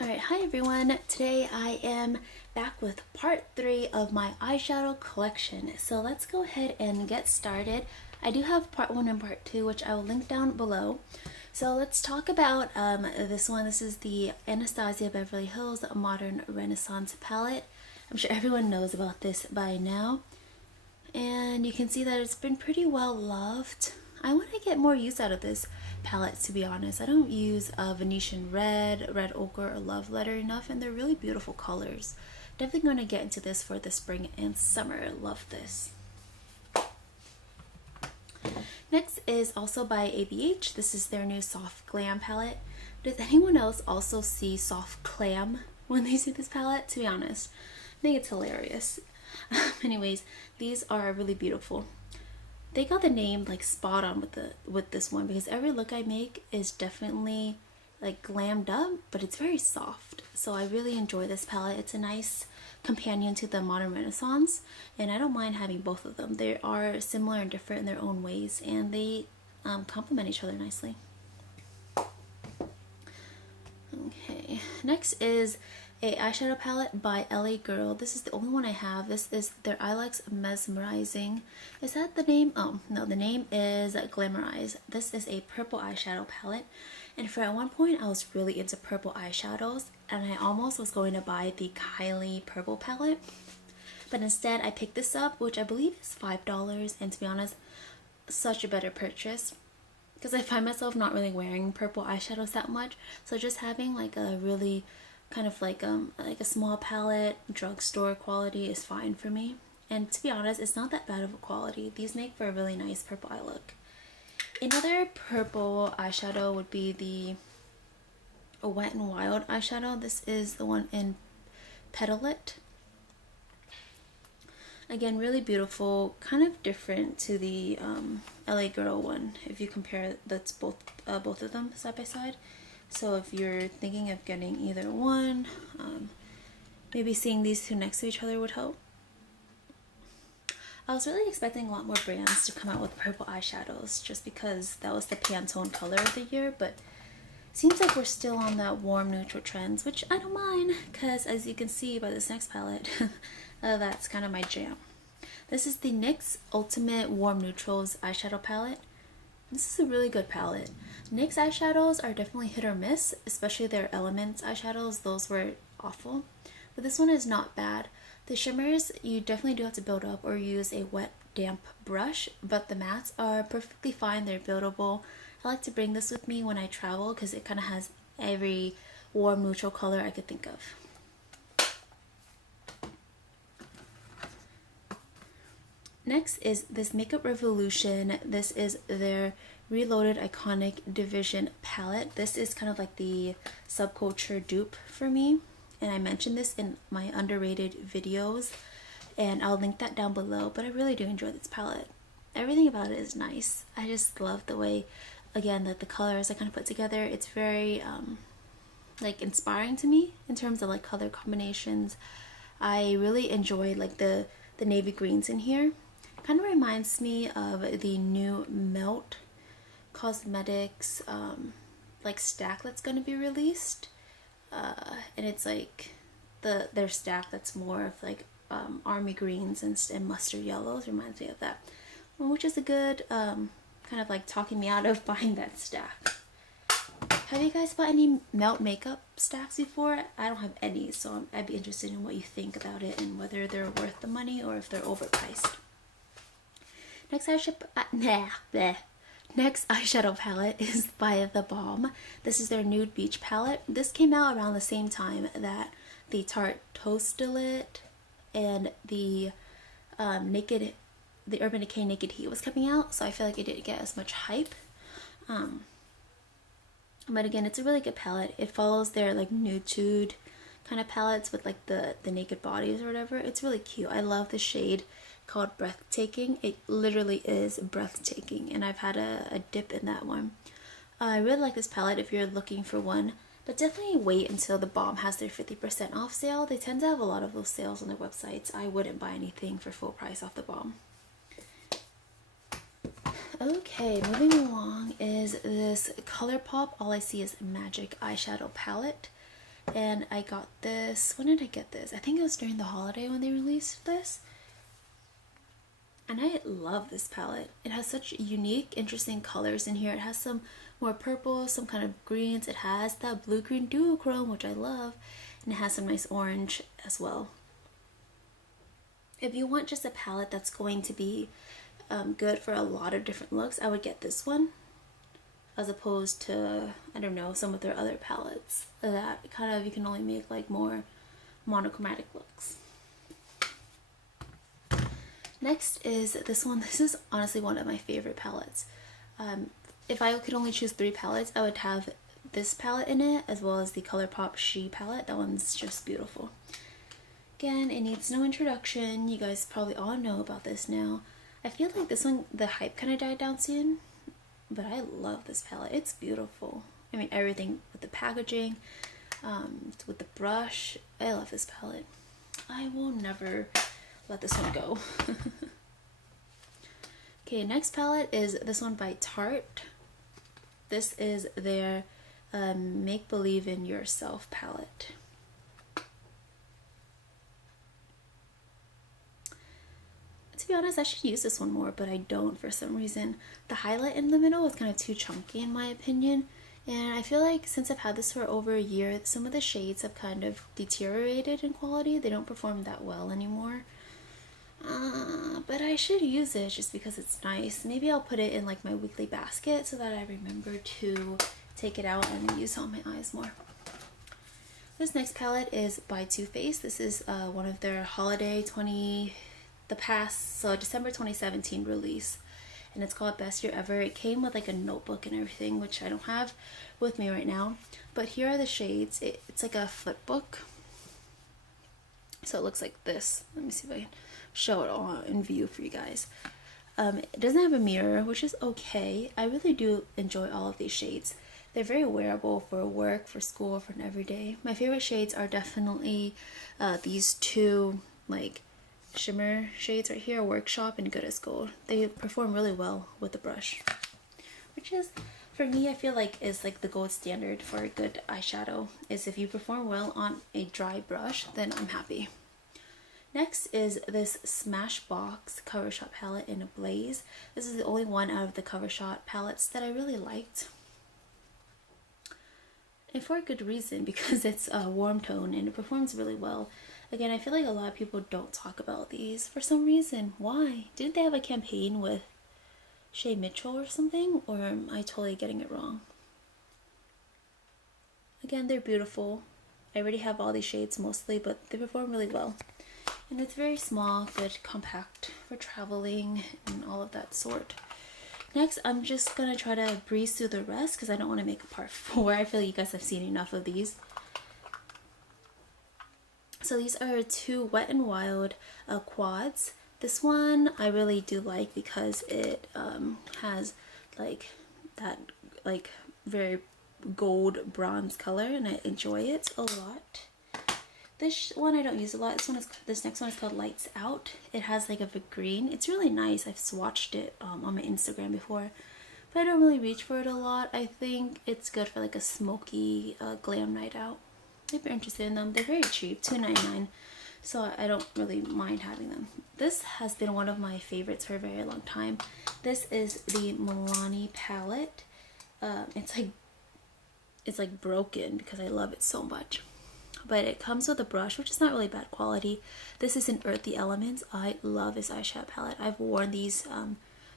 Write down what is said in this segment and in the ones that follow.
Alright, hi everyone. Today I am back with part 3 of my eyeshadow collection. So let's go ahead and get started. I do have part 1 and part 2, which I will link down below. So let's talk about this one. This is the Anastasia Beverly Hills Modern Renaissance palette. I'm sure everyone knows about this by now. And you can see that it's been pretty well loved. I want to get more use out of this palette, to be honest. I don't use Venetian Red, Red Ochre, or Love Letter enough, and they're really beautiful colors. Definitely going to get into this for the spring and summer. Love this. Next is also by ABH. This is their new Soft Glam palette. Does anyone else also see Soft Glam when they see this palette? To be honest, I think it's hilarious. Anyways, these are really beautiful. They got the name like spot on with this one, because every look I make is definitely like glammed up, but it's very soft. So I really enjoy this palette. It's a nice companion to the Modern Renaissance, and I don't mind having both of them. They are similar and different in their own ways, and they complement each other nicely. Okay, next is a eyeshadow palette by LA Girl. This is the only one I have. This is their Ilex Mesmerizing. Is that the name? Oh, no, the name is Glamorize. This is a purple eyeshadow palette. And for at one point, I was really into purple eyeshadows, and I almost was going to buy the Kylie purple palette. But instead, I picked this up, which I believe is $5. And to be honest, such a better purchase, because I find myself not really wearing purple eyeshadows that much. So just having like a really kind of like a small palette, drugstore quality is fine for me. And to be honest, it's not that bad of a quality. These make for a really nice purple eye look. Another purple eyeshadow would be the Wet n Wild eyeshadow. This is the one in Petalite. Again, really beautiful, kind of different to the LA Girl one if you compare that's both of them side by side. So if you're thinking of getting either one, maybe seeing these two next to each other would help. I was really expecting a lot more brands to come out with purple eyeshadows, just because that was the Pantone color of the year, but seems like we're still on that warm neutral trends, which I don't mind, because as you can see by this next palette, that's kind of my jam. This is the NYX Ultimate Warm Neutrals eyeshadow palette. This is a really good palette. NYX eyeshadows are definitely hit or miss, especially their Elements eyeshadows. Those were awful. But this one is not bad. The shimmers, you definitely do have to build up or use a wet, damp brush, but the mattes are perfectly fine. They're buildable. I like to bring this with me when I travel because it kind of has every warm neutral color I could think of. Next is this Makeup Revolution. This is their Reloaded Iconic Division palette. This is kind of like the subculture dupe for me, and I mentioned this in my underrated videos, and I'll link that down below. But I really do enjoy this palette. Everything about it is nice. I just love the way, again, that the colors I kind of put together. It's very like inspiring to me in terms of like color combinations. I really enjoy like the navy greens in here. Kind of reminds me of the new Melt Cosmetics like stack that's going to be released, and it's like their stack that's more of like army greens and mustard yellows. Reminds me of that, which is a good kind of like talking me out of buying that stack. Have you guys bought any Melt makeup stacks before? I don't have any, so I'd be interested in what you think about it and whether they're worth the money or if they're overpriced. Next eyeshadow palette is by the Balm. This is their Nude Beach palette. This came out around the same time that the Tarte Toast Delete and the Urban Decay Naked Heat was coming out, so I feel like it didn't get as much hype. But again, it's a really good palette. It follows their like nude kind of palettes with like the naked bodies or whatever. It's really cute. I love the shade called Breathtaking. It literally is breathtaking, and I've had a dip in that one. I really like this palette if you're looking for one, but definitely wait until the Balm has their 50% off sale. They tend to have a lot of those sales on their websites. I wouldn't buy anything for full price off the Balm. Okay, moving along is this ColourPop All I See Is Magic eyeshadow palette. And I got this, when did I get this? I think it was during the holiday when they released this. And I love this palette. It has such unique, interesting colors in here. It has some more purple, some kind of greens. It has that blue-green duochrome, which I love. And it has some nice orange as well. If you want just a palette that's going to be good for a lot of different looks, I would get this one. As opposed to, I don't know, some of their other palettes that kind of, you can only make like more monochromatic looks. Next is this one. This is honestly one of my favorite palettes. If I could only choose 3 palettes, I would have this palette in it, as well as the ColourPop She palette. That one's just beautiful. Again, it needs no introduction. You guys probably all know about this now. I feel like this one, the hype kind of died down soon, but I love this palette. It's beautiful. I mean, everything with the packaging, with the brush. I love this palette. I will never let this one go. Okay, next palette is this one by Tarte. This is their Make Believe in Yourself palette. To be honest, I should use this one more, but I don't for some reason. The highlight in the middle is kind of too chunky in my opinion. And I feel like since I've had this for over a year, some of the shades have kind of deteriorated in quality. They don't perform that well anymore. But I should use it just because it's nice. Maybe I'll put it in like my weekly basket so that I remember to take it out and use it on my eyes more. This next palette is by Too Faced. This is one of their holiday December 2017 release. And it's called Best Year Ever. It came with like a notebook and everything, which I don't have with me right now. But here are the shades. It's like a flip book. So it looks like this. Let me see if I can show it all in view for you guys. It doesn't have a mirror, which is okay. I really do enjoy all of these shades. They're very wearable for work, for school, for an everyday. My favorite shades are definitely these 2 like shimmer shades right here, Workshop and Good as Gold. They perform really well with the brush, which is, for me, I feel like is like the gold standard for a good eyeshadow. Is if you perform well on a dry brush, then I'm happy. Next is this Smashbox Cover Shot palette in a Blaze. This is the only one out of the Cover Shot palettes that I really liked. And for a good reason, because it's a warm tone and it performs really well. Again, I feel like a lot of people don't talk about these for some reason. Why? Didn't they have a campaign with Shay Mitchell or something? Or am I totally getting it wrong? Again, they're beautiful. I already have all these shades mostly, but they perform really well. And it's very small, good, compact for traveling and all of that sort. Next, I'm just going to try to breeze through the rest because I don't want to make a part 4. I feel like you guys have seen enough of these. So these are 2 Wet n Wild quads. This one I really do like because it has like that like very gold bronze color, and I enjoy it a lot. This one I don't use a lot. This next one is called Lights Out. It has like a green. It's really nice. I've swatched it on my Instagram before, but I don't really reach for it a lot. I think it's good for like a smoky glam night out. If you're interested in them, they're very cheap, $2.99, so I don't really mind having them. This has been one of my favorites for a very long time. This is the Milani palette. It's like broken because I love it so much. But it comes with a brush, which is not really bad quality. This is in Earthy Elements. I love this eyeshadow palette. I've worn these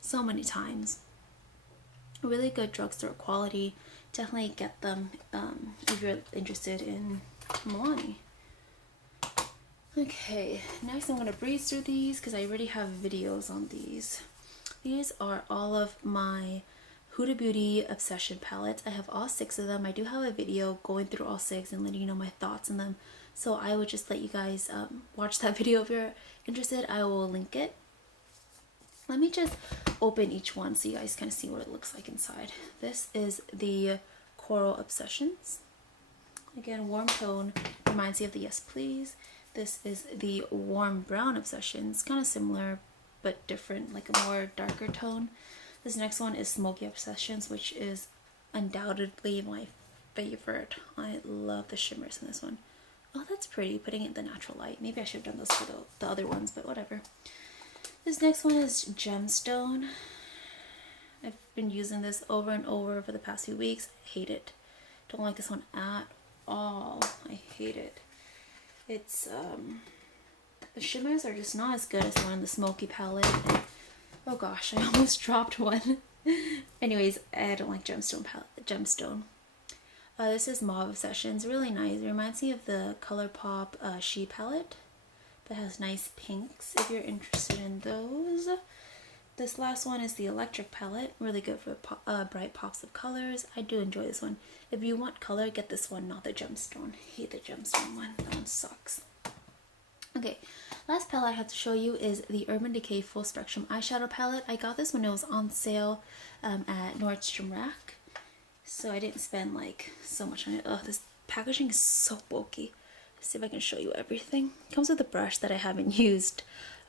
so many times. Really good drugstore quality. Definitely get them if you're interested in Milani. Okay, next I'm going to breeze through these because I already have videos on these. These are all of my Huda Beauty Obsession palettes. I have all 6 of them. I do have a video going through all 6 and letting you know my thoughts on them. So I would just let you guys watch that video if you're interested. I will link it. Let me just open each one so you guys kind of see what it looks like inside. This is the Coral Obsessions. Again, warm tone, reminds you of the Yes Please. This is the Warm Brown Obsessions, kind of similar but different, like a more darker tone. This next one is Smokey Obsessions, which is undoubtedly my favorite. I love the shimmers in this one. Oh, that's pretty, putting it in the natural light. Maybe I should have done those for the other ones, but whatever. This next one is Gemstone. I've been using this over and over for the past few weeks. I hate it. Don't like this one at all. I hate it. It's, the shimmers are just not as good as the one in the Smoky palette. And, oh gosh, I almost dropped one. Anyways, I don't like Gemstone. This is Mauve Obsessions. Really nice. It reminds me of the ColourPop She palette. That has nice pinks if you're interested in those. This last one is the Electric palette. Really good for bright pops of colors. I do enjoy this one. If you want color, get this one, not the Gemstone. I hate the Gemstone one. That one sucks. Okay, last palette I have to show you is the Urban Decay Full Spectrum Eyeshadow palette. I got this when it was on sale at Nordstrom Rack. So I didn't spend like so much on it. Oh, this packaging is so bulky. Let's see if I can show you everything. It comes with a brush that I haven't used.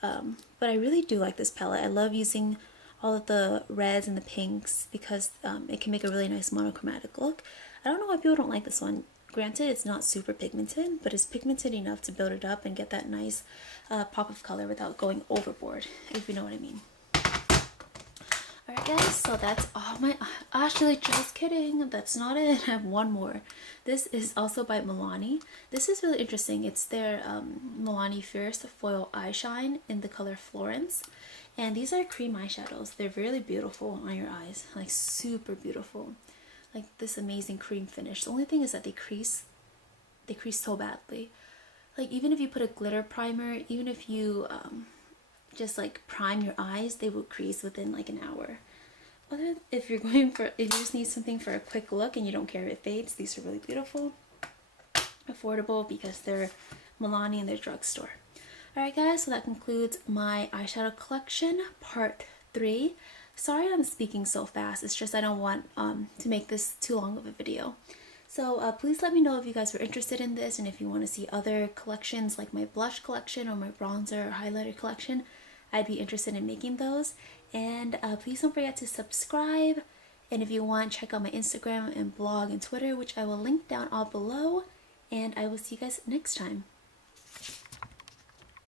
But I really do like this palette. I love using all of the reds and the pinks because it can make a really nice monochromatic look. I don't know why people don't like this one. Granted, it's not super pigmented, but it's pigmented enough to build it up and get that nice pop of color without going overboard, if you know what I mean. Alright guys, so that's all my... Actually, just kidding. That's not it. I have one more. This is also by Milani. This is really interesting. It's their Milani Fierce Foil Eye Shine in the color Florence. And these are cream eyeshadows. They're really beautiful on your eyes. Like, super beautiful. Like, this amazing cream finish. The only thing is that they crease so badly. Like, even if you put a glitter primer, even if you... just like prime your eyes, they will crease within like an hour. If you just need something for a quick look and you don't care if it fades, these are really beautiful, affordable because they're Milani in their drugstore. Alright guys, so that concludes my eyeshadow collection part 3. Sorry I'm speaking so fast, it's just I don't want to make this too long of a video. So please let me know if you guys were interested in this and if you want to see other collections like my blush collection or my bronzer or highlighter collection. I'd be interested in making those. And please don't forget to subscribe. And if you want, check out my Instagram and blog and Twitter, which I will link down all below. And I will see you guys next time.